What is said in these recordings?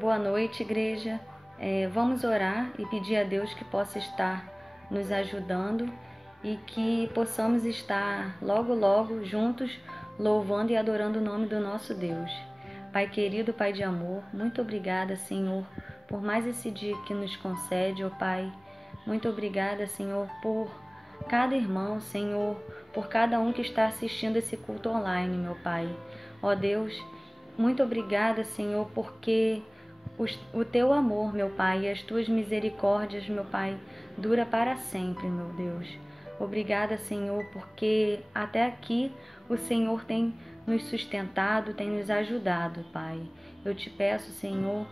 Boa noite, igreja. Vamos orar e pedir a Deus que possa estar nos ajudando e que possamos estar logo, logo juntos louvando e adorando o nome do nosso Deus. Pai querido, Pai de amor, muito obrigada, Senhor, por mais esse dia que nos concede, ó Pai. Muito obrigada, Senhor, por cada irmão, Senhor, por cada um que está assistindo esse culto online, meu Pai. Ó Deus, muito obrigada, Senhor, porque o teu amor, meu Pai, e as tuas misericórdias, meu Pai, dura para sempre, meu Deus. Obrigada, Senhor, porque até aqui o Senhor tem nos sustentado, tem nos ajudado, Pai. Eu te peço, Senhor,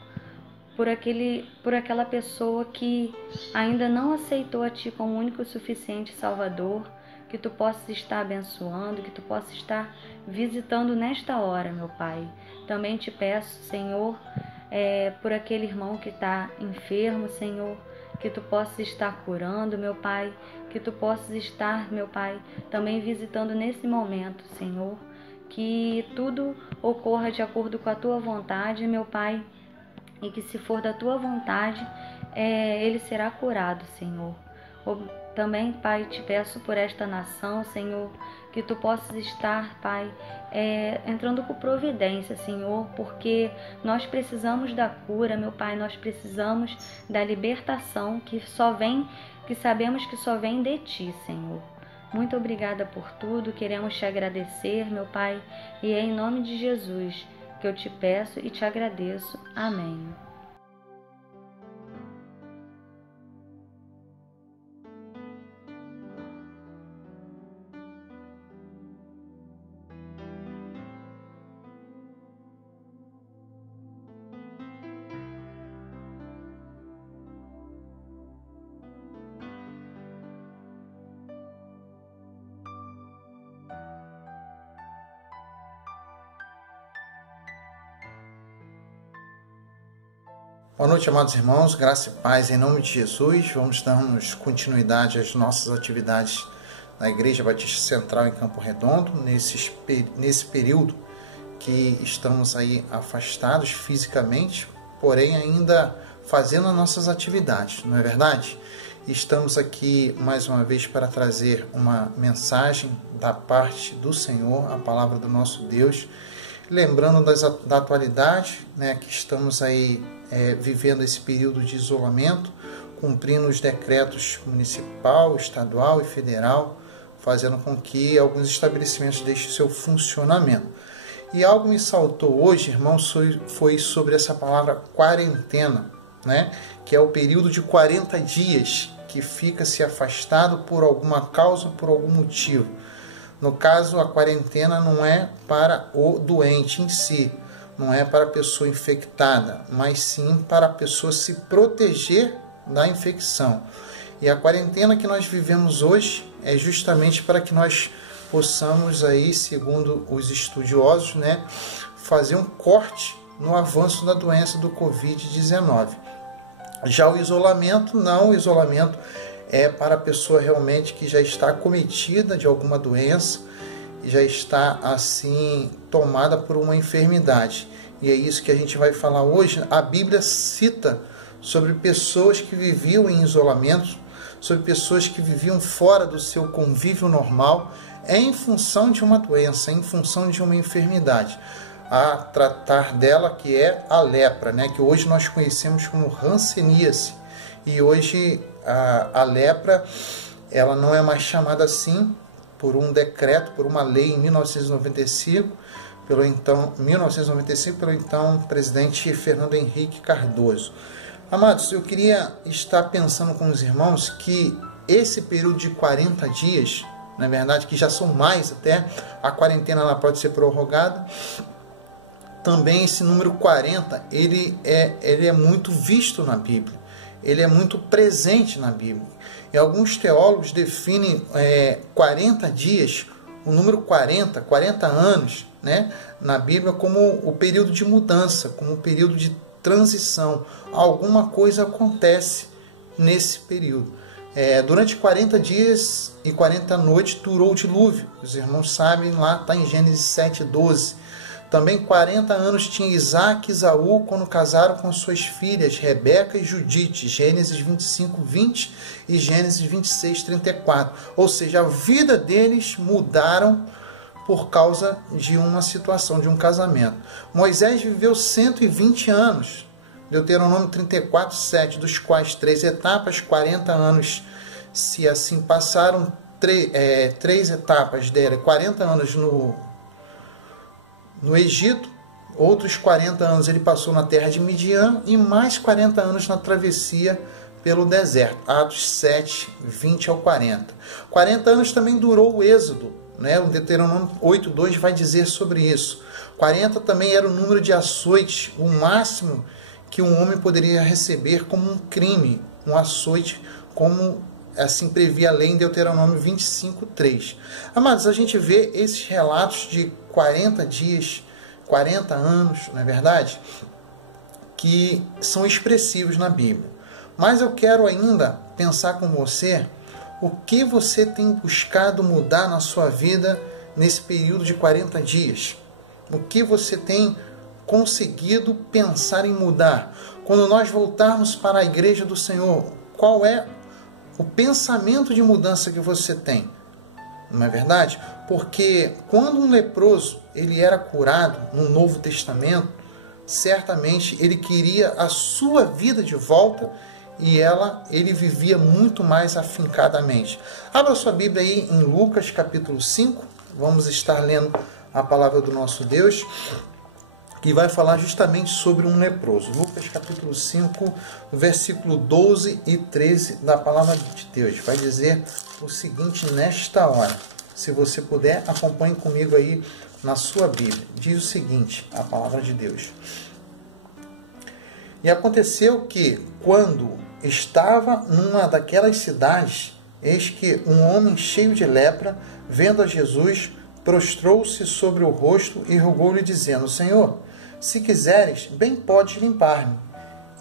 por aquela pessoa que ainda não aceitou a Ti como único e suficiente Salvador, que Tu possas estar abençoando, que Tu possas estar visitando nesta hora, meu Pai. Também te peço, Senhor, por aquele irmão que está enfermo, Senhor, que Tu possas estar curando, meu Pai, que Tu possas estar, meu Pai, também visitando nesse momento, Senhor, que tudo ocorra de acordo com a Tua vontade, meu Pai, e que se for da Tua vontade, ele será curado, Senhor. Também, Pai, te peço por esta nação, Senhor, que Tu possas estar, Pai, entrando com providência, Senhor, porque nós precisamos da cura, meu Pai, nós precisamos da libertação que sabemos que só vem de Ti, Senhor. Muito obrigada por tudo, queremos Te agradecer, meu Pai, e é em nome de Jesus que eu te peço e te agradeço. Amém. Boa noite, amados irmãos, graça e paz em nome de Jesus. Vamos darmos continuidade às nossas atividades na Igreja Batista Central em Campo Redondo, nesse período que estamos aí afastados fisicamente, porém ainda fazendo as nossas atividades, não é verdade? Estamos aqui mais uma vez para trazer uma mensagem da parte do Senhor, a palavra do nosso Deus, lembrando da atualidade, né, que estamos aí vivendo esse período de isolamento, cumprindo os decretos municipal, estadual e federal, fazendo com que alguns estabelecimentos deixem seu funcionamento. E algo me saltou hoje, irmãos, foi sobre essa palavra quarentena, né, que é o período de 40 dias que fica-se afastado por alguma causa, por algum motivo. No caso, a quarentena não é para o doente em si, não é para a pessoa infectada, mas sim para a pessoa se proteger da infecção. E a quarentena que nós vivemos hoje é justamente para que nós possamos aí, segundo os estudiosos, né, fazer um corte no avanço da doença do Covid-19. Já o isolamento, não, o isolamento é para a pessoa realmente que já está acometida de alguma doença, já está assim tomada por uma enfermidade. E é isso que a gente vai falar hoje. A Bíblia cita sobre pessoas que viviam em isolamento, sobre pessoas que viviam fora do seu convívio normal, em função de uma doença, em função de uma enfermidade. A tratar dela, que é a lepra, né? Que hoje nós conhecemos como hanseníase. E hoje a lepra, ela não é mais chamada assim por um decreto, por uma lei em 1995, pelo então presidente Fernando Henrique Cardoso. Amados, eu queria estar pensando com os irmãos que esse período de 40 dias, na verdade, que já são mais até, a quarentena ela pode ser prorrogada. Também esse número 40, ele é muito visto na Bíblia, ele é muito presente na Bíblia. E alguns teólogos definem 40 dias, o número 40 anos, né, na Bíblia como o período de mudança, como o período de transição. Alguma coisa acontece nesse período. Durante 40 dias e 40 noites durou o dilúvio. Os irmãos sabem, lá está em Gênesis 7:12. Também 40 anos tinha Isaac e Esaú quando casaram com suas filhas Rebeca e Judite, Gênesis 25, 20 e Gênesis 26, 34. Ou seja, a vida deles mudaram por causa de uma situação, de um casamento. Moisés viveu 120 anos, Deuteronômio 34, 7, dos quais 3 etapas, 40 anos, se assim passaram, 3 etapas dele, 40 anos no Egito, outros 40 anos ele passou na terra de Midian e mais 40 anos na travessia pelo deserto, Atos 7, 20 ao 40. 40 anos também durou o êxodo, né? O Deuteronômio 8, 2 vai dizer sobre isso. 40 também era o número de açoites, o máximo que um homem poderia receber como um crime, um açoite, como assim previa a lei em Deuteronômio 25, 3. Amados, a gente vê esses relatos de 40 dias, 40 anos, não é verdade? Que são expressivos na Bíblia. Mas eu quero ainda pensar com você o que você tem buscado mudar na sua vida nesse período de 40 dias. O que você tem conseguido pensar em mudar. Quando nós voltarmos para a igreja do Senhor, qual é o pensamento de mudança que você tem? Não é verdade? Porque quando um leproso ele era curado no Novo Testamento, certamente ele queria a sua vida de volta e ele vivia muito mais afincadamente. Abra sua Bíblia aí em Lucas capítulo 5, vamos estar lendo a palavra do nosso Deus, que vai falar justamente sobre um leproso. Lucas capítulo 5, versículo 12 e 13 da palavra de Deus. Vai dizer o seguinte nesta hora. Se você puder, acompanhe comigo aí na sua Bíblia. Diz o seguinte, a palavra de Deus. E aconteceu que, quando estava numa daquelas cidades, eis que um homem cheio de lepra, vendo a Jesus, prostrou-se sobre o rosto e rogou-lhe, dizendo: Senhor, se quiseres, bem podes limpar-me.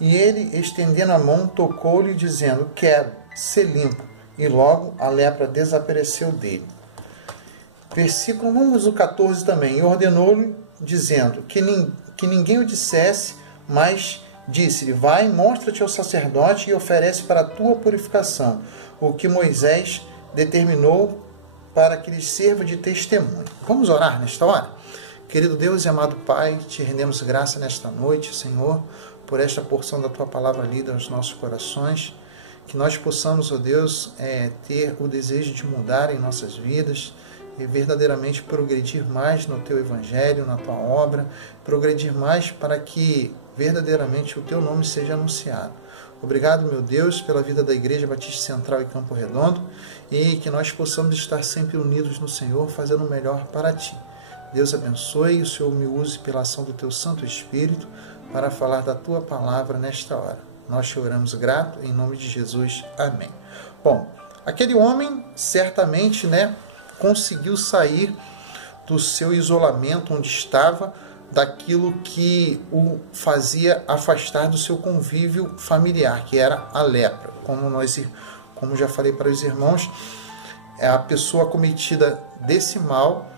E ele, estendendo a mão, tocou-lhe, dizendo: Quero ser limpo. E logo a lepra desapareceu dele. Versículo número 14 também. E ordenou-lhe, dizendo que ninguém o dissesse, mas disse-lhe: Vai, mostra-te ao sacerdote e oferece para a tua purificação o que Moisés determinou para que lhes sirva de testemunho. Vamos orar nesta hora? Querido Deus e amado Pai, te rendemos graça nesta noite, Senhor, por esta porção da Tua Palavra lida nos nossos corações, que nós possamos, ó Deus, ter o desejo de mudar em nossas vidas e verdadeiramente progredir mais no Teu Evangelho, na Tua obra, progredir mais para que verdadeiramente o Teu nome seja anunciado. Obrigado, meu Deus, pela vida da Igreja Batista Central e Campo Redondo e que nós possamos estar sempre unidos no Senhor, fazendo o melhor para Ti. Deus abençoe e o Senhor me use pela ação do Teu Santo Espírito para falar da Tua Palavra nesta hora. Nós te oramos grato, em nome de Jesus. Amém. Bom, aquele homem certamente, conseguiu sair do seu isolamento onde estava, daquilo que o fazia afastar do seu convívio familiar, que era a lepra. Como já falei para os irmãos, a pessoa cometida desse mal,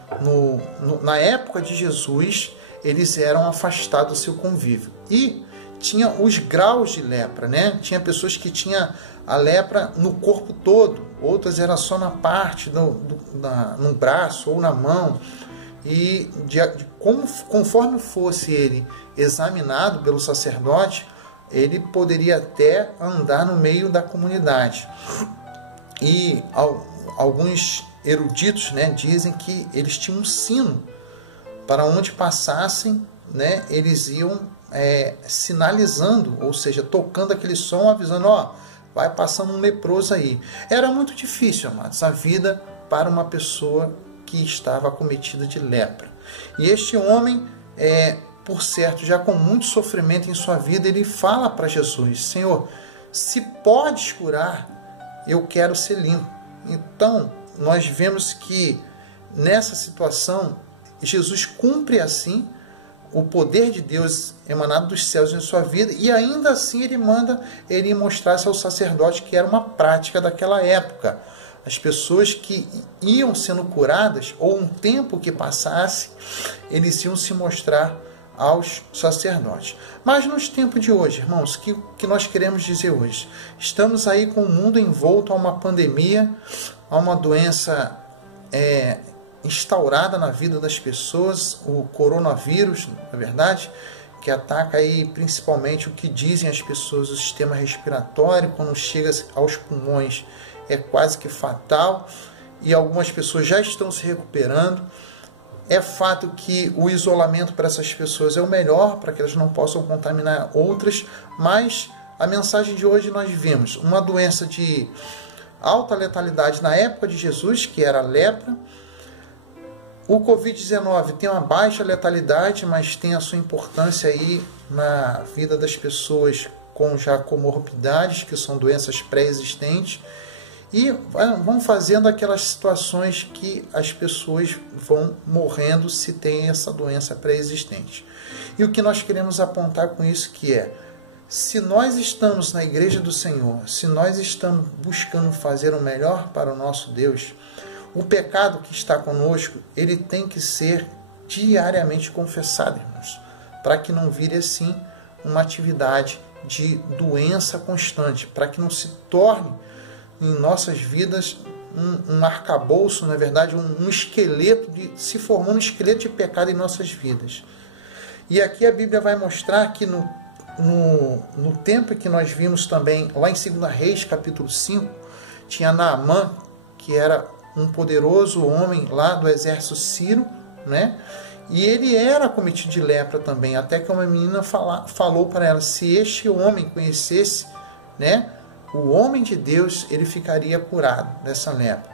na época de Jesus, eles eram afastados do seu convívio. E tinha os graus de lepra, Tinha pessoas que tinham a lepra no corpo todo, outras era só na parte, no braço ou na mão. E conforme fosse ele examinado pelo sacerdote, ele poderia até andar no meio da comunidade. E alguns eruditos dizem que eles tinham um sino, para onde passassem, eles iam sinalizando, ou seja, tocando aquele som, avisando: vai passando um leproso aí. Era muito difícil, amados, a vida para uma pessoa que estava acometida de lepra. E este homem, por certo, já com muito sofrimento em sua vida, ele fala para Jesus: Senhor, se podes curar, eu quero ser limpo. Então, nós vemos que nessa situação, Jesus cumpre assim o poder de Deus emanado dos céus em sua vida, e ainda assim ele manda ele mostrar-se ao sacerdote, que era uma prática daquela época. as pessoas que iam sendo curadas, ou um tempo que passasse, eles iam se mostrar aos sacerdotes. Mas nos tempos de hoje, irmãos, que nós queremos dizer hoje? Estamos aí com o mundo envolto a uma pandemia, a uma doença instaurada na vida das pessoas, o coronavírus, na verdade, que ataca aí principalmente o que dizem as pessoas, o sistema respiratório. Quando chega aos pulmões é quase que fatal, e algumas pessoas já estão se recuperando. É fato que o isolamento para essas pessoas é o melhor, para que elas não possam contaminar outras, mas a mensagem de hoje nós vimos uma doença de alta letalidade na época de Jesus, que era a lepra. O Covid-19 tem uma baixa letalidade, mas tem a sua importância aí na vida das pessoas com já comorbidades, que são doenças pré-existentes, e vão fazendo aquelas situações que as pessoas vão morrendo se tem essa doença pré-existente. E o que nós queremos apontar com isso que é, se nós estamos na igreja do Senhor, se nós estamos buscando fazer o melhor para o nosso Deus, o pecado que está conosco, ele tem que ser diariamente confessado, irmãos, para que não vire assim uma atividade de doença constante, para que não se torne em nossas vidas um arcabouço, na verdade, um esqueleto, se formando um esqueleto de pecado em nossas vidas. E aqui a Bíblia vai mostrar que no tempo que nós vimos também, lá em 2 Reis, capítulo 5, tinha Naamã, que era um poderoso homem lá do exército sírio, né? E ele era cometido de lepra também, até que uma menina falou para ela, se este homem conhecesse, né, o homem de Deus, ele ficaria curado dessa lepra.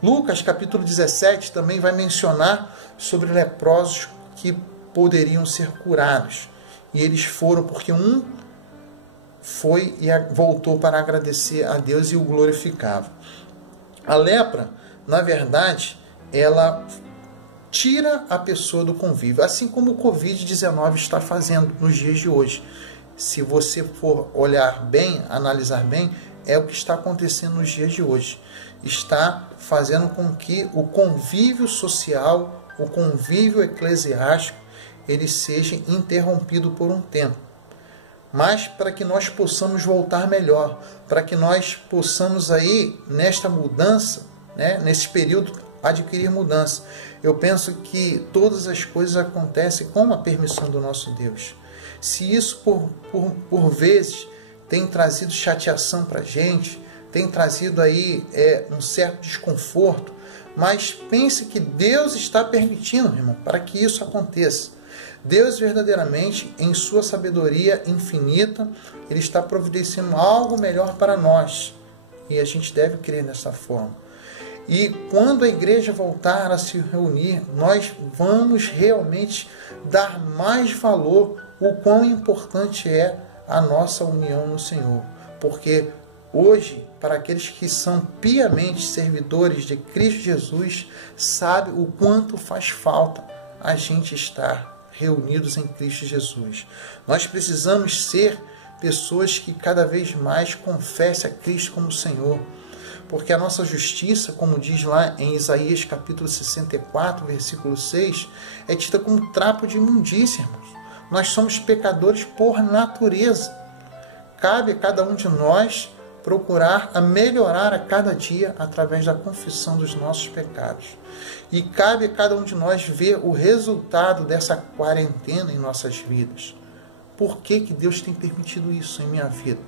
Lucas, capítulo 17, também vai mencionar sobre leprosos que poderiam ser curados. E eles foram, porque um foi e voltou para agradecer a Deus e o glorificava. A lepra, na verdade, ela tira a pessoa do convívio, assim como o Covid-19 está fazendo nos dias de hoje. Se você for olhar bem, analisar bem, é o que está acontecendo nos dias de hoje. Está fazendo com que o convívio social, o convívio eclesiástico, ele seja interrompido por um tempo. Mas para que nós possamos voltar melhor, para que nós possamos aí, nesta mudança, né, nesse período, adquirir mudança. Eu penso que todas as coisas acontecem com a permissão do nosso Deus. Se isso por vezes tem trazido chateação para a gente, tem trazido aí um certo desconforto, mas pense que Deus está permitindo, irmão, para que isso aconteça. Deus verdadeiramente, em sua sabedoria infinita, Ele está providenciando algo melhor para nós. E a gente deve crer dessa forma. E quando a igreja voltar a se reunir, nós vamos realmente dar mais valor o quão importante é a nossa união no Senhor. Porque hoje, para aqueles que são piamente servidores de Cristo Jesus, sabe o quanto faz falta a gente estar reunidos em Cristo Jesus. Nós precisamos ser pessoas que cada vez mais confessem a Cristo como Senhor. Porque a nossa justiça, como diz lá em Isaías capítulo 64, versículo 6, é tida como trapo de imundícia, irmãos. Nós somos pecadores por natureza. Cabe a cada um de nós procurar a melhorar a cada dia através da confissão dos nossos pecados. E cabe a cada um de nós ver o resultado dessa quarentena em nossas vidas. Por que Deus tem permitido isso em minha vida?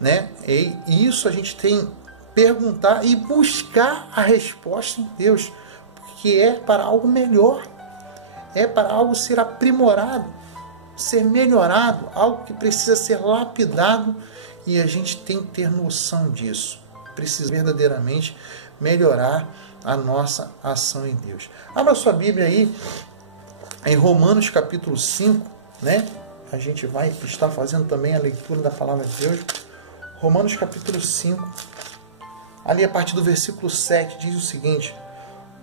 Né? E isso a gente tem perguntar e buscar a resposta em Deus, porque é para algo melhor, é para algo ser aprimorado, ser melhorado, algo que precisa ser lapidado, e a gente tem que ter noção disso. Precisa verdadeiramente melhorar a nossa ação em Deus. Abra sua Bíblia aí em Romanos capítulo 5, né? A gente vai estar fazendo também a leitura da palavra de Deus. Romanos capítulo 5, ali a partir do versículo 7, diz o seguinte: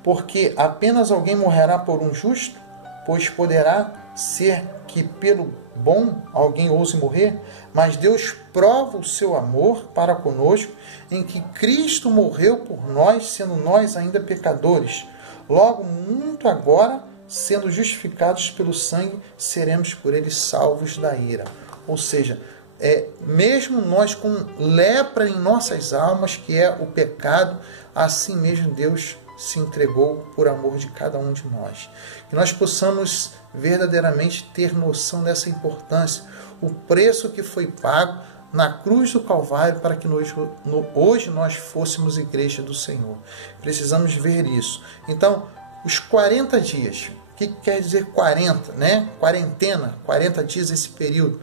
porque apenas alguém morrerá por um justo, pois poderá ser que pelo bom alguém ouse morrer, mas Deus prova o seu amor para conosco em que Cristo morreu por nós, sendo nós ainda pecadores. Logo, muito agora, sendo justificados pelo sangue, seremos por ele salvos da ira. Ou seja, mesmo nós com lepra em nossas almas, que é o pecado, assim mesmo Deus se entregou por amor de cada um de nós. Que nós possamos verdadeiramente ter noção dessa importância, o preço que foi pago na cruz do Calvário para que hoje nós fôssemos igreja do Senhor. Precisamos ver isso. Então, os 40 dias, o que quer dizer 40, né? Quarentena, 40 dias esse período.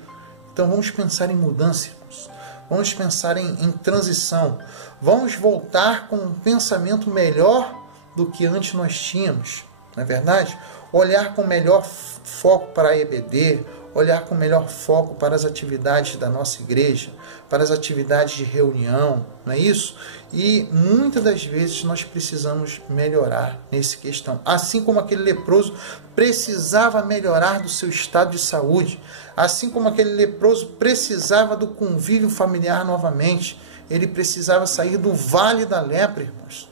Então vamos pensar em mudança, irmãos. Vamos pensar em transição. Vamos voltar com um pensamento melhor do que antes nós tínhamos, não é verdade? Olhar com melhor foco para a EBD, olhar com melhor foco para as atividades da nossa igreja, para as atividades de reunião, não é isso? E muitas das vezes nós precisamos melhorar nessa questão. Assim como aquele leproso precisava melhorar do seu estado de saúde, assim como aquele leproso precisava do convívio familiar novamente, ele precisava sair do vale da lepra, irmãos.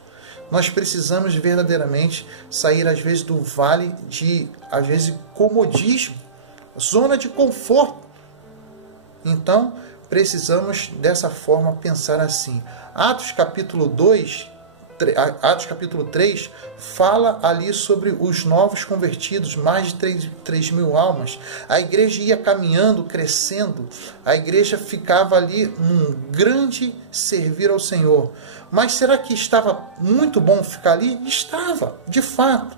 Nós precisamos verdadeiramente sair, às vezes, do vale de, às vezes, comodismo, zona de conforto. Então, precisamos dessa forma pensar assim. Atos capítulo 3 fala ali sobre os novos convertidos, mais de 3 mil almas. A igreja ia caminhando, crescendo, a igreja ficava ali num grande servir ao Senhor. Mas será que estava muito bom ficar ali? Estava, de fato.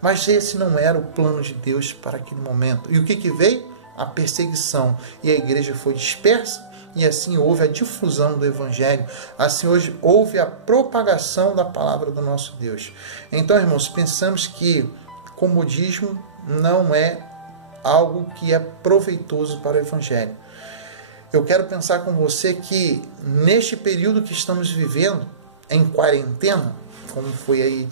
Mas esse não era o plano de Deus para aquele momento. E o que veio? A perseguição. E a igreja foi dispersa. E assim houve a difusão do Evangelho. Assim hoje houve a propagação da palavra do nosso Deus. Então, irmãos, pensamos que comodismo não é algo que é proveitoso para o Evangelho. Eu quero pensar com você que neste período que estamos vivendo, em quarentena, como foi aí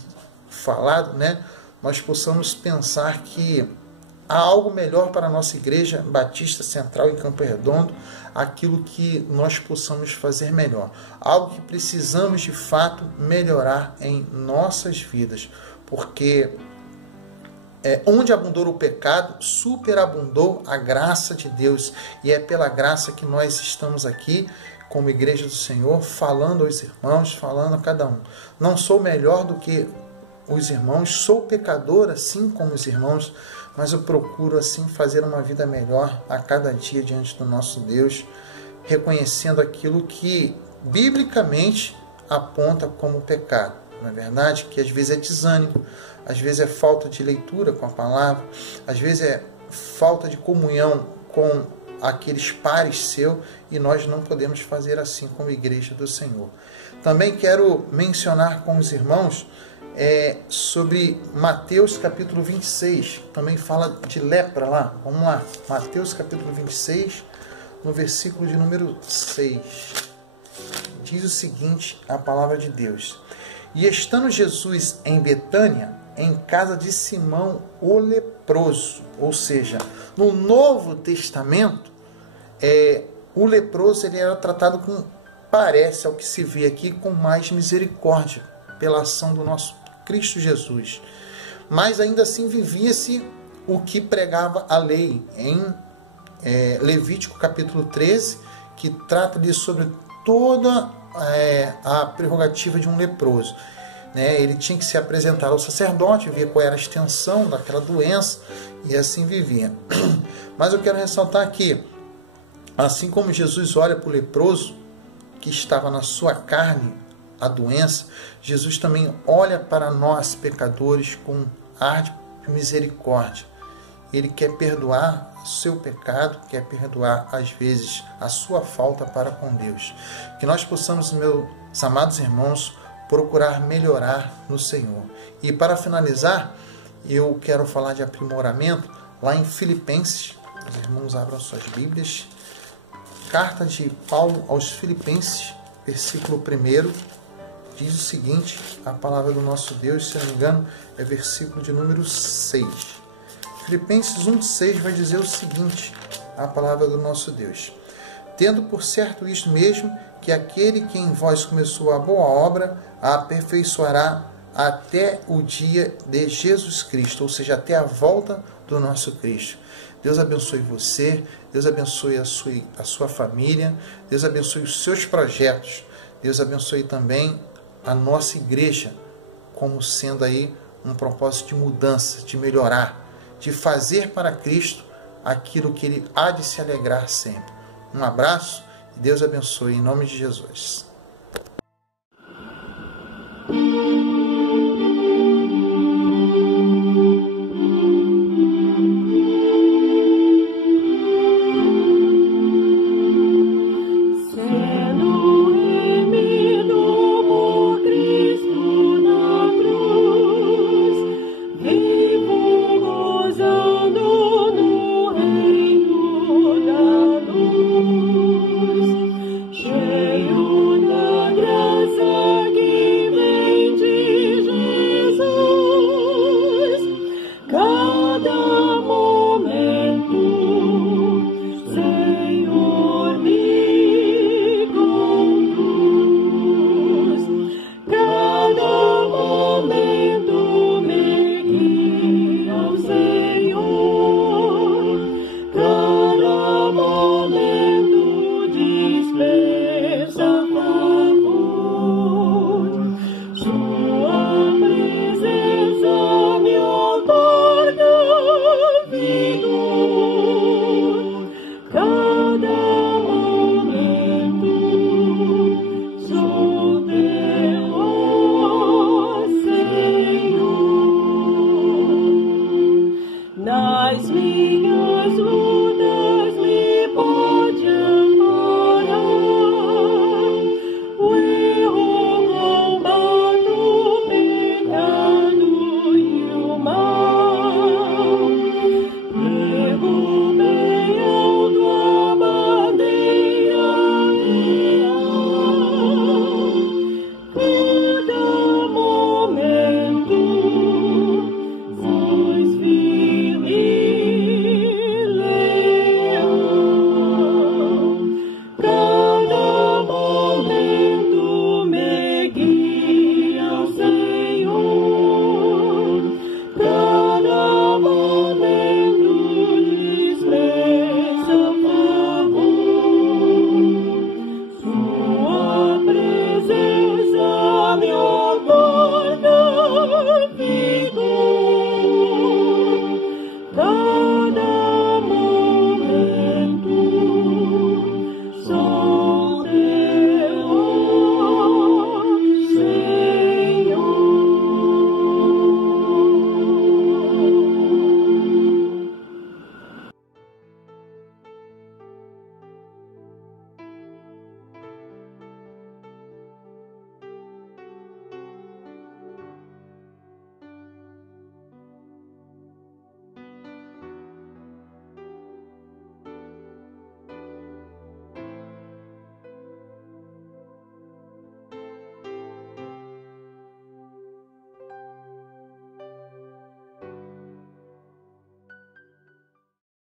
falado, né, nós possamos pensar que há algo melhor para a nossa Igreja Batista Central em Campo Redondo, aquilo que nós possamos fazer melhor. Algo que precisamos de fato melhorar em nossas vidas, porque onde abundou o pecado, superabundou a graça de Deus. E é pela graça que nós estamos aqui, como Igreja do Senhor, falando aos irmãos, falando a cada um. Não sou melhor do que os irmãos, sou pecador assim como os irmãos, mas eu procuro assim fazer uma vida melhor a cada dia diante do nosso Deus, reconhecendo aquilo que biblicamente aponta como pecado. Não é verdade? Que às vezes é desânimo, às vezes é falta de leitura com a palavra, às vezes é falta de comunhão com aqueles pares seus, e nós não podemos fazer assim como Igreja do Senhor. Também quero mencionar com os irmãos sobre Mateus capítulo 26, também fala de lepra lá. Vamos lá, Mateus capítulo 26, no versículo de número 6. Diz o seguinte, a palavra de Deus: E estando Jesus em Betânia, em casa de Simão o leproso, ou seja, no Novo Testamento, o leproso ele era tratado com, parece, ao que se vê aqui, com mais misericórdia, pela ação do nosso Cristo Jesus. Mas ainda assim vivia-se o que pregava a lei em Levítico capítulo 13, que trata de sobre toda a prerrogativa de um leproso. Ele tinha que se apresentar ao sacerdote, ver qual era a extensão daquela doença, e assim vivia. Mas eu quero ressaltar aqui, assim como Jesus olha para o leproso, que estava na sua carne a doença, Jesus também olha para nós, pecadores, com ar de misericórdia. Ele quer perdoar o seu pecado, quer perdoar, às vezes, a sua falta para com Deus. Que nós possamos, meus amados irmãos, procurar melhorar no Senhor. E para finalizar, eu quero falar de aprimoramento lá em Filipenses. Os irmãos abram suas Bíblias. Carta de Paulo aos Filipenses, versículo 1, diz o seguinte, a palavra do nosso Deus, se não me engano, é versículo de número 6. Filipenses 1,6 vai dizer o seguinte, a palavra do nosso Deus. Tendo por certo isto mesmo, que aquele que em vós começou a boa obra, a aperfeiçoará até o dia de Jesus Cristo, ou seja, até a volta do nosso Cristo. Deus abençoe você, Deus abençoe a sua família, Deus abençoe os seus projetos, Deus abençoe também a nossa igreja, como sendo aí um propósito de mudança, de melhorar, de fazer para Cristo aquilo que Ele há de se alegrar sempre. Um abraço e Deus abençoe em nome de Jesus. Cada momento